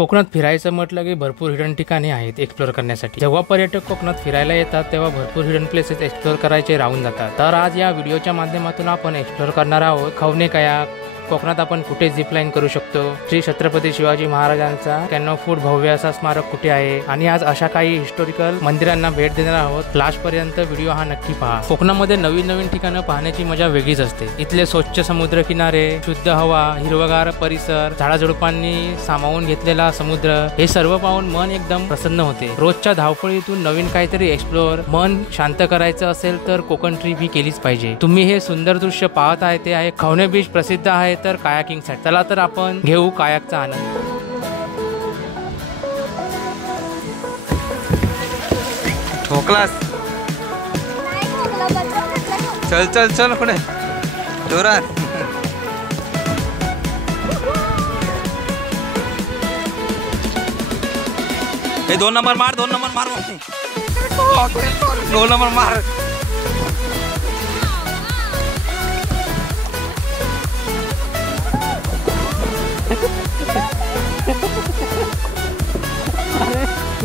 कोकणात फिरायचं म्हटलं की भरपूर हिडन ठिकाणे आहेत एक्सप्लोर करण्यासाठी। जेव्हा पर्यटक कोकणात फिरायला येतात तेव्हा भरपूर हिडन प्लेसेस एक्सप्लोर करायचे राहून जातात। तर आज या व्हिडिओच्या माध्यमातून आपण एक्सप्लोर करणार आहोत खवणे कयाक। कोकणात आपण कुठे झिपलाईन करू शकतो, श्री छत्रपती शिवाजी महाराजांचा 91 फूट भव्य असा स्मारक कुठे आहे, आणि आज अशा काही हिस्टॉरिकल मंदिरांना भेट देणार आहोत। लास्ट पर्यंत व्हिडिओ हा नक्की पहा। कोकणामध्ये नवीन नवीन ठिकाणं पाहण्याची मजा वेगळीच असते। इथले स्वच्छ समुद्र किनारे, शुद्ध हवा, हिरवगार परिसर, झाडाझुडपांनी सामावून घेतलेला समुद्र, हे सर्व पाहून मन एकदम प्रसन्न होते। रोजच्या धावपळीतून नवीन काहीतरी एक्सप्लोर, मन शांत करायचं असेल तर कोकण ट्रिप ही केलीच पाहिजे। तुम्ही हे सुंदर दृश्य पाहत आहे ते आहे खवणे बीच, प्रसिद्ध आहे तर कायाकिंग साठी। चला तर आपण घेऊ कायाकचा आनंद। ठोकलास, चल चल चल पुढे जोरात। हे 2 नंबर मार, 2 नंबर मार, 2 नंबर मार।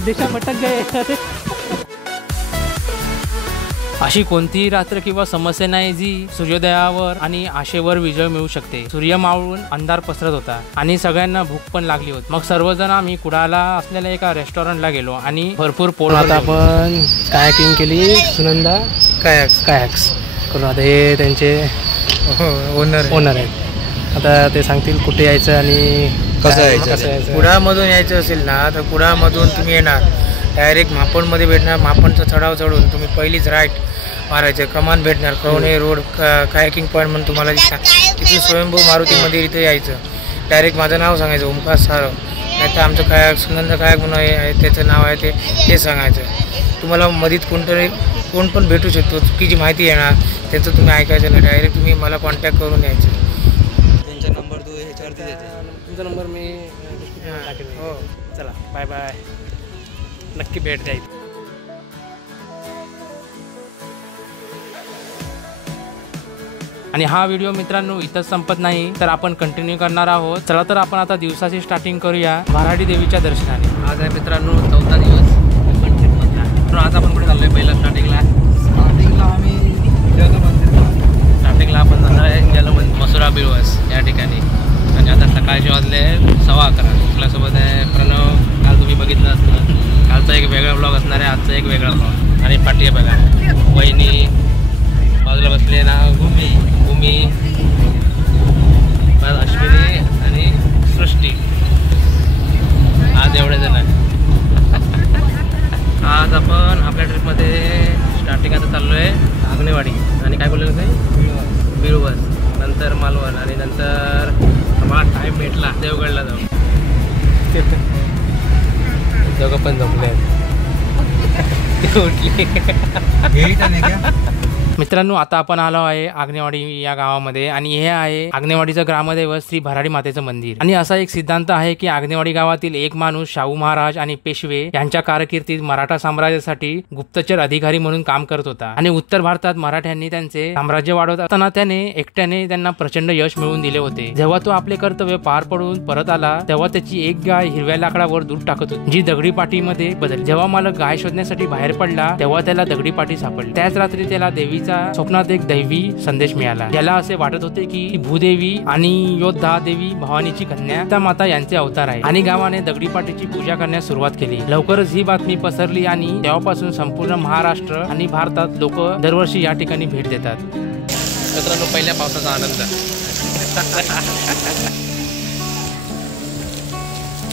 दिशा भटक गए। अशी कोणतीही रात्र किंवा समस्या नाही जी सूर्योदयावर आणि आशेवर विजय मिळू शकते। सूर्य मावळून अंधार पसरत होता आणि सगळ्यांना भूक पण लागली होती। मग सर्वजण आम्ही कुडाला असलेल्या एका रेस्टॉरंटला गेलो आणि भरपूर पोट आता आपण कायाकिंग केली। सुनंदा कायक्स करून आता हे त्यांचे ओनर आहेत। आता ते सांगतील कुठे यायचं आणि कसं यायचं। कुडामधून यायचं असेल ना तर कुडामधून तुम्ही येणार डायरेक्ट मापणमध्ये भेटणार। मापणचा चढाव चढून तुम्ही पहिलीच राईट मारायचं, कमान भेटणार। खवणे रोड कायाकिंग पॉईंट म्हणून तुम्हाला तिथून स्वयंभू मारुती मंदिर इथे यायचं। डायरेक्ट माझं नाव सांगायचं ओमकार सारव, नाही तर आमचं कायाक सुनंदा कायाक म्हणून आहे त्याचं नाव आहे ते सांगायचं। तुम्हाला मधीत कोण पण भेटू शकतो, चुकीची माहिती येणार त्याचं तुम्ही ऐकायचं नाही। डायरेक्ट तुम्ही मला कॉन्टॅक्ट करून यायचं। त्यांचा नंबर तू ह्याच्यावरती देते, तुमचा नंबर मी टाकेल। हो चला बाय बाय, नक्की भेट द्या। आणि हा व्हिडिओ मित्रांनो इथंच संपत नाही तर आपण कंटिन्यू करणार आहोत। चला तर आपण आता दिवसाची स्टार्टिंग करूया भराडी देवीच्या दर्शनाने। आज आहे मित्रांनो 4था दिवस कोकण ट्रिप मधला। तर आज आपण कुठे चाललोय? पहिला स्टार्टिंगला आम्ही स्टार्टिंगला आपण जाणार आहे जलमंदिर मसुरा बिळवस या ठिकाणी। आणि आता सकाळचे वाजले 11:15। आपल्यासोबत आहे प्रणव, काल तुम्ही बघितलं असतं। कालचा एक वेगळा ब्लॉग असणार आहे, आजचा एक वेगळा ब्लॉग। आणि पाठी बघा वहिनी बाजूला बसले ना, भूमी अश्विनी आणि सृष्टी। आज एवढे जण आहे। आज आपण आपल्या ट्रिपमध्ये स्टार्टिंग आता चाललो आहे आग्नेवाडी आणि काय बोललेलं ते बिळवस, नंतर मालवण आणि नंतर मला टाईम भेटला देवगडला जाऊ। दोघं पण झोपले मित्रांनो। आता आपण आलो आहे आग्नेवाडी या गावामध्ये आणि हे आहे आग्नेवाडीचं ग्रामदैवत श्री भराडी मातेचं मंदिर। आणि असा एक सिद्धांत आहे की आग्नेवाडी गावातील एक माणूस शाहू महाराज आणि पेशवे यांच्या कारकिर्दीत मराठा साम्राज्यासाठी गुप्तचर अधिकारी म्हणून काम करत होता। आणि उत्तर भारतात मराठ्यांनी त्यांचे साम्राज्य वाढवत असताना त्याने एकट्याने त्यांना प्रचंड यश मिळवून दिले होते। जेव्हा तो आपले कर्तव्य पार पडून परत आला तेव्हा त्याची एक गाय हिरव्या लाकडावर दूध टाकत होती, जी दगडी पाटीमध्ये बदलली। जेव्हा मालक गाय शोधण्यासाठी बाहेर पडला तेव्हा त्याला दगडी पाटी सापडली। त्याच रात्री त्याला देवीचा स्वप्नात एक दैवी संदेश मिळाला। याला असे वाटत होते की भूदेवी आणि योद्धा देवी भवानीची कन्या त्या माता यांचे अवतार आहे आणि गावाने दगडीपाटीची पूजा करण्यास सुरुवात केली। लवकरच ही बातमी पसरली आणि तेव्हापासून संपूर्ण महाराष्ट्र आणि भारतात लोक दरवर्षी या ठिकाणी भेट देतात। मित्रांनो पहिल्या पावसाचा आनंद।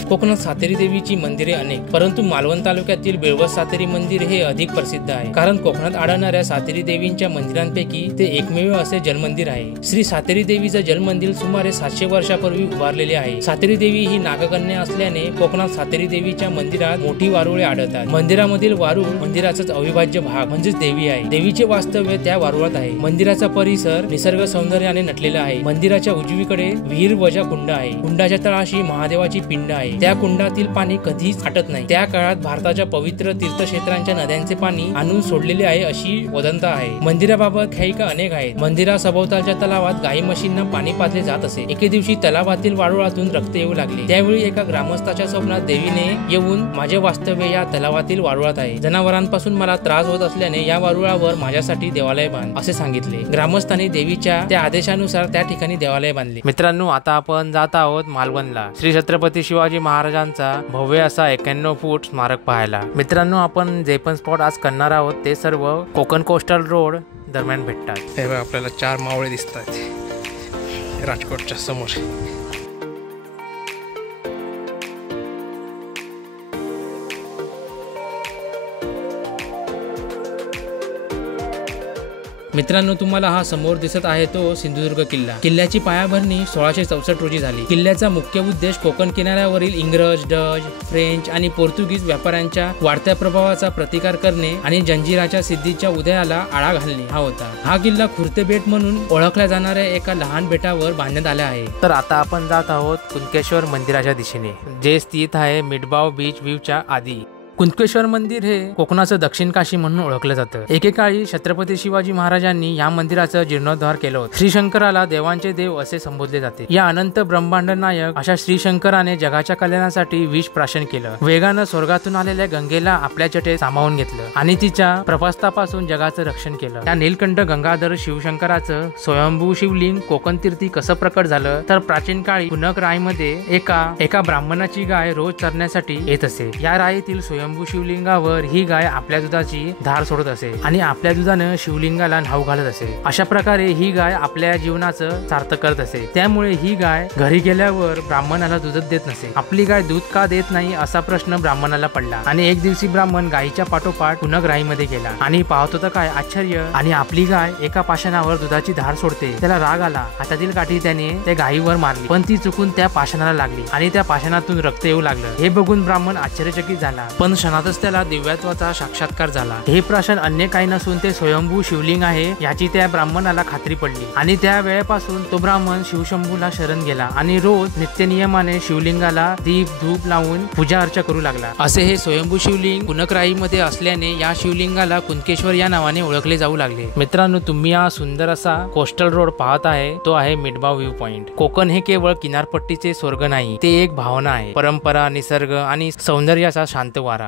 कोकणात सातेरी देवीची मंदिरे अनेक, परंतु मालवण तालुक्यातील बिळवस सातेरी मंदिर हे अधिक प्रसिद्ध आहे। कारण कोकणात आढळणाऱ्या सातेरी देवींच्या मंदिरांपैकी ते एकमेव असे जलमंदिर आहे। श्री सातेरी देवीचं जलमंदिर सुमारे 700 वर्षापूर्वी उभारलेले आहे। सातेरी देवी ही नागकन्या असल्याने कोकणात सातेरी देवीच्या मंदिरात मोठी वारुळे आढळतात। मंदिरामधील वारुळ मंदिराचाच अविभाज्य भाग म्हणजेच देवी आहे। देवीचे वास्तव्य त्या वारुळात आहे। मंदिराचा परिसर निसर्ग सौंदर्याने नटलेला आहे। मंदिराच्या उजवीकडे विहीर वजा कुंड आहे। कुंडाच्या तळाशी महादेवाची पिंड आहे। त्या कुंडातील पाणी कधीच आटत नाही. त्या काळात भारताच्या पवित्र तीर्थक्षेत्रांच्या नद्यांचे पाणी आणून सोडलेले आहे अशी वदंता आहे. मंदिराबाबत ख्यायिका अनेक आहेत. मंदिरासभोवतालच्या तलावात गाई म्हशींना पाणी पाजले जात असे. एके दिवशी तलावातील वारुळातून रक्त येऊ लागले. त्यावेळी एका ग्रामस्थाच्या स्वप्नात देवीने येऊन माझे वास्तव्य या तलावातील वारुळात आहे. जनावरांपासून मला त्रास होत असल्याने या वारुळावर माझ्यासाठी देवालय बांध असे सांगितले. ग्रामस्थांनी देवीच्या त्या आदेशानुसार त्या ठिकाणी देवालय बांधले. मित्रांनो, आता आपण जात आहोत मालवणला श्री छत्रपती शिवाजी महाराजांचा भव्य असा 91 फूट स्मारक पाहायला. मित्रांनो, आपण जे पण स्पॉट आज करणार आहोत ते सर्व कोकण कोस्टल रोड दरम्यान भेटतात. हे बघा, आपल्याला 4 मावळे दिसतात राजकोटच्या समोर. मित्रांनो, तुम्हाला हा समोर दिसत आहे तो सिंधुदुर्ग किल्ला. किल्ल्याची पायाभरणी 1664 रोजी झाली. किल्ल्याचा मुख्य उद्देश कोकण किनाऱ्यावरील इंग्रज, डच, फ्रेंच आणि पोर्तुगीज व्यापाऱ्यांच्या वाढत्या प्रभावाचा प्रतिकार करणे आणि जंजिराच्या सिद्धीच्या उदयाला आळा घालणे हा होता. हा किल्ला खुर्ते बेट म्हणून ओळखल्या जाणाऱ्या एका लहान बेटावर बांधण्यात आला आहे. तर आता आपण जात आहोत कुणकेश्वर मंदिराच्या दिशेने, जे स्थित आहे मिठबाव बीच व्ह्यूच्या आधी. कुणकेश्वर मंदिर हे कोकणाचं दक्षिण काशी म्हणून ओळखलं जातं. एकेकाळी छत्रपती शिवाजी महाराजांनी या मंदिराचं जीर्णोद्धार केलं होतं. श्रीशंकराला देवांचे देव असे संबोधले जाते. या अनंत ब्रह्मांड नायक अशा श्रीशंकराने जगाच्या कल्याणासाठी विष प्राशन केलं. वेगानं स्वर्गातून आलेल्या गंगेला आपल्या जटेत सामावून घेतलं आणि तिच्या प्रभास्तापासून जगाचं रक्षण केलं. त्या नीलकंठ गंगाधर शिवशंकराचं स्वयंभू शिवलिंग कोकण तीर्थी कसं प्रकट झालं, तर प्राचीन काळी कुणक रायमध्ये एका ब्राह्मणाची गाय रोज चरण्यासाठी येत असे. या राईतील स्वयंभू शिवलिंगावर ही गाय आपल्या दुधाची धार सोडत असे आणि आपल्या दुधानं शिवलिंगाला न्हाऊ घालत असे. अशा प्रकारे ही गाय आपल्या जीवनाचं सार्थक करत असे. त्यामुळे ही गाय घरी गेल्यावर ब्राह्मणाला दूधच देत नसे. आपली गाय दूध का देत नाही असा प्रश्न ब्राह्मणाला पडला आणि एक दिवशी ब्राह्मण गायीच्या पाठोपाठ कुणक राईमध्ये गेला आणि पाहत होता काय आश्चर्य, आणि आपली गाय एका पाषाणावर दुधाची धार सोडते. त्याला राग आला. हातातील काठी त्याने त्या गायीवर मारली, पण ती चुकून त्या पाषाणाला लागली आणि त्या पाषाणातून रक्त येऊ लागलं. हे बघून ब्राह्मण आश्चर्यचकित झाला, पण क्षणातच त्याला दिव्यत्वाचा साक्षात्कार झाला. हे प्राशन अन्य काही नसून ते स्वयंभू शिवलिंग आहे याची त्या ब्राह्मणाला खात्री पडली आणि त्या वेळेपासून तो ब्राह्मण शिवशंभूला शरण गेला आणि रोज नित्यनियमाने शिवलिंगाला दीप धूप लावून पूजा अर्चा करू लागला. असे हे स्वयंभू शिवलिंग कुणकराईमध्ये असल्याने या शिवलिंगाला कुणकेश्वर या नावाने ओळखले जाऊ लागले. मित्रांनो, तुम्ही हा सुंदर असा कोस्टल रोड पाहत आहे तो आहे मिठबाव व्ह्यू पॉइंट. कोकण हे केवळ किनारपट्टीचे स्वर्ग नाही, ते एक भावना आहे. परंपरा, निसर्ग आणि सौंदर्याचा शांत वारा.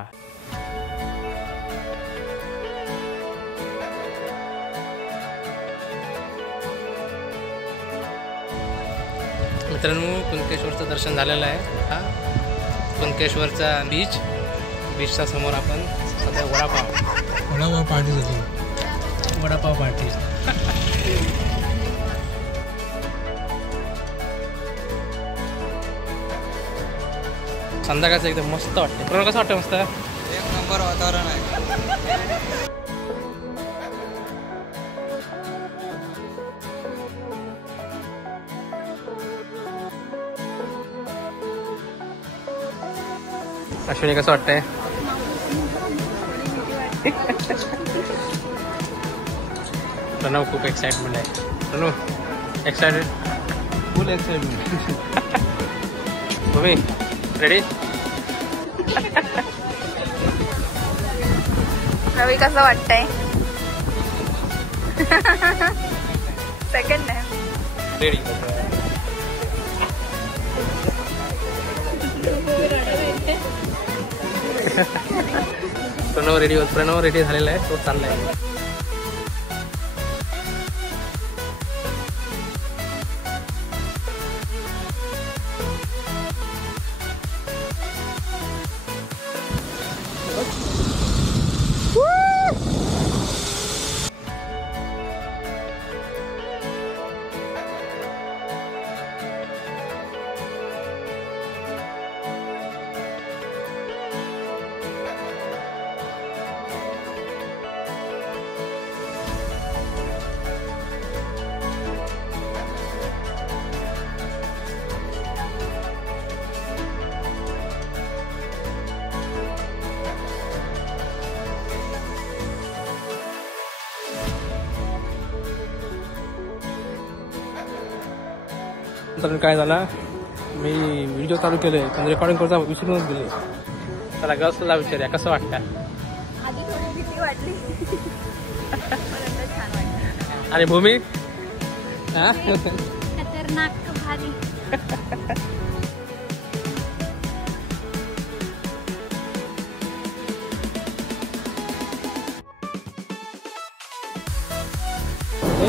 मित्रांनो, कुणकेश्वरचं दर्शन झालेलं आहे. हा कुणकेश्वरचा बीचच्या समोर आपण सध्या वडापाव पार्टी झाली. वडापाव पार्टी संध्याकाळचं एकदम मस्त वाटतं. तुला कसं वाटतं? मस्त, एक नंबर वातावरण आहे. अश्विनी, कसं वाटतंय? प्रणव खूप एक्साइटमेंट आहे. Pranav excited, full excitement. तुम्ही रेडी? रवी, कसं वाटतंय? Second time ready. Pranav ready झालेला आहे, तो चाललाय. तर काय झाला, मी व्हिडिओ चालू केले पण रेकॉर्डिंग करता विसरूनच गेले. चला गर्ल्सला विचारूया कसं वाटतं. आधी थोडी भीती वाटली पण नंतर छान वाटलं. आणि भूमी खतरनाक भारी.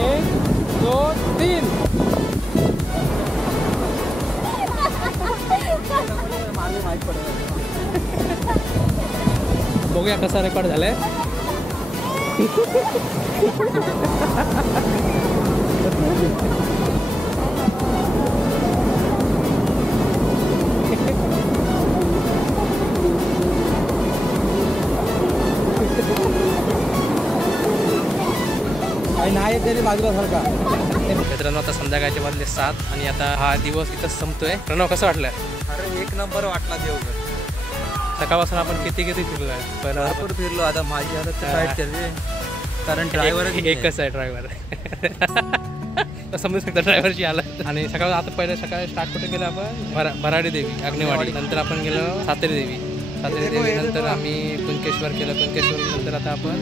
एक दोन तीन. बघूया कसा रेकॉर्ड झालाय. नाही तरी बाजूला सारखा. मित्रांनो आता संध्याकाळचे वाजले 7 आणि आता हा दिवस इथंच संपतोय. प्रणव कसं वाटलं. अरे एक नंबर वाटला देवगड. सकाळपासून आपण किती फिरलोय. भरपूर फिरलो. आता माझी हालत तर टाईट चालली कारण ड्रायव्हर एकच आहे ड्रायव्हर. समजू शकता ड्रायव्हरची हालत. आणि सकाळ आता पहिले सकाळी स्टार्ट कुठे केलं आपण भराडी देवी अग्नेवाडी. नंतर आपण गेलो सातेरी देवी नंतर आम्ही कुणकेश्वर केलं. कुणकेश्वर नंतर आता आपण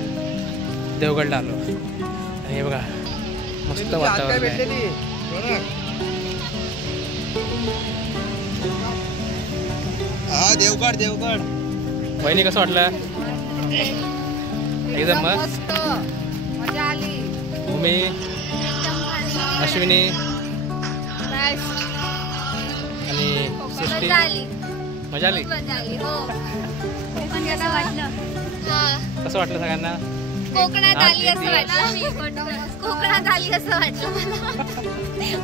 देवगडला आलो. हे बघा मस्त वातावरण आहे. हा देवगड. वहिनी कसं वाटलं. एकदम मस्त मजा आली. भूमी अश्विनी आणि सृष्टी मजा आली. मजा आली. मजा आली हो. पण कसं वाटलं. कसं वाटलं सगळ्यांना. कोकणात आली असं वाटलं. कोकणात आली असं वाटलं मला.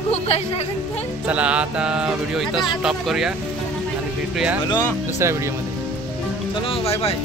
खूप वर्षानंतर. चला आता व्हिडिओ इथं स्टॉप करूया आणि भेटूया हॅलो दुसऱ्या व्हिडिओमध्ये. चलो बाय बाय.